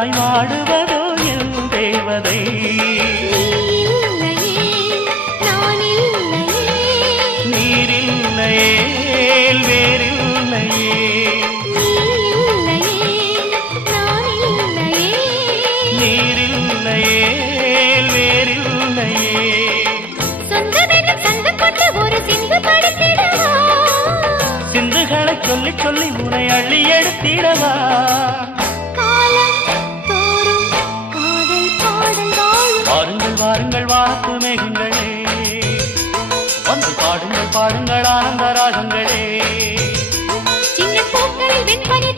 எனக்காய் வாடுவதோ என் தேவதை. நீரில்லையே வேறில்லையே, நீரில்லையே வேறில்லையே. சிந்துகளை சொல்லி சொல்லி உனை அள்ளி எடுத்திடவா. வாருங்கள் வாருங்கள் வாத்து மேகங்களே, வந்து பாடுங்கள் பாடுங்கள் ஆனந்த ராகங்களே. சின்ன பூக்களில் வெண்பனி